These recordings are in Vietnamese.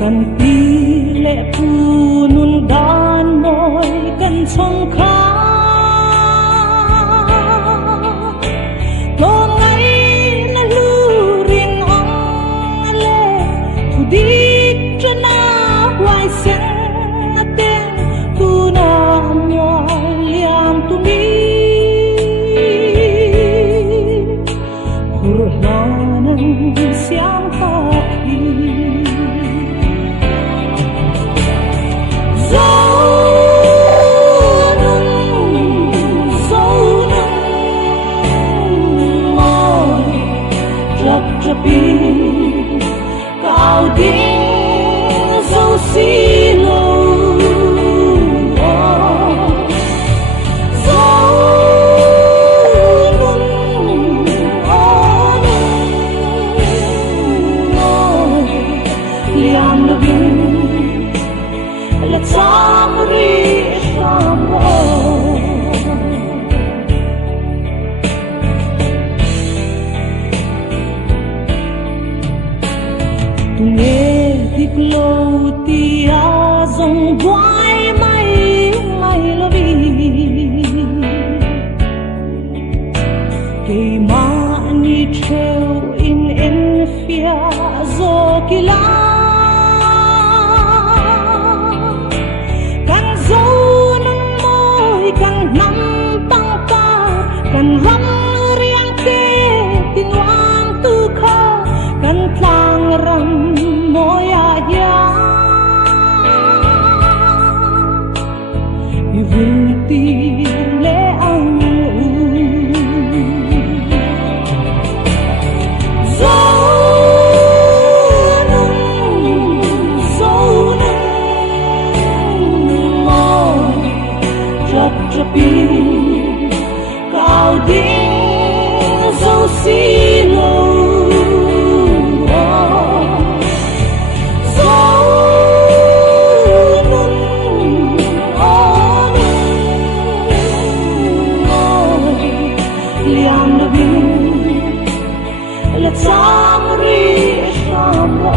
กันปีและผู้นุนดานน้อยกันช่องขาโลงไงนะลูริงอ่องเล่ผู้ดีจะน่าวายเสียงนะเต้นผู้นำวายเลี้ยงตุนีผู้หลานันเสียงพาคี Kau ding so silo so liam lebih let's amri shamo nghe thịt lâu tia dòng quay mây mây lo bi cây má ni treo in phía gió kila càng dấu nâng môi càng nắm băng ta càng rắm riêng kê tin hoang tu kha càng thang rắm Vunti le ang kau ding so silo let's amri shamo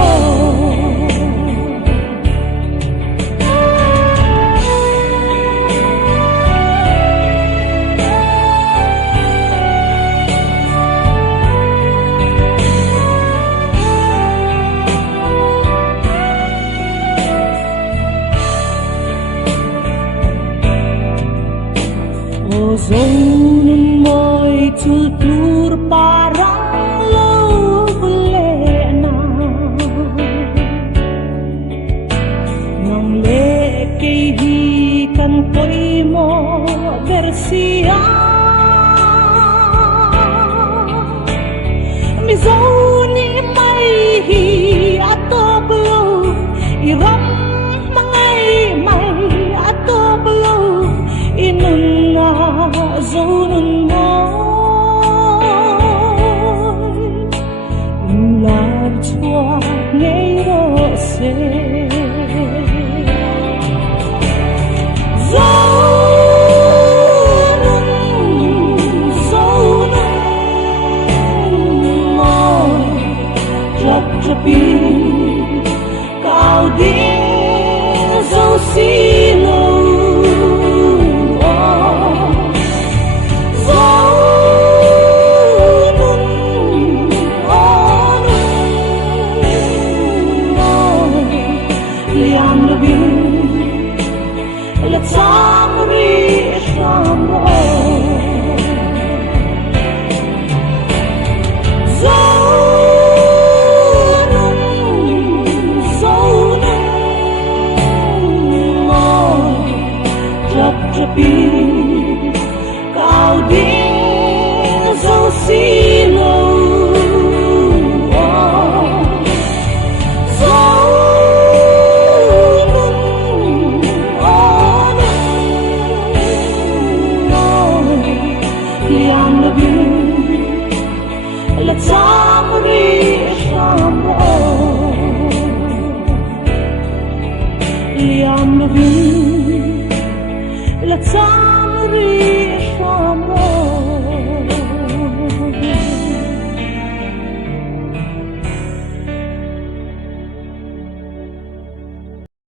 o zonun moi cultur parang lena nang leke hi kan koi mo bersia mi zoni mai hi atoblo iram mangai mai atoblo inun na zonun mo lar chua ngei ro se kau ding so silo liam lebih let's amri shamo kau ding so silo liam lebih let's amri shamo liam lebih let's amri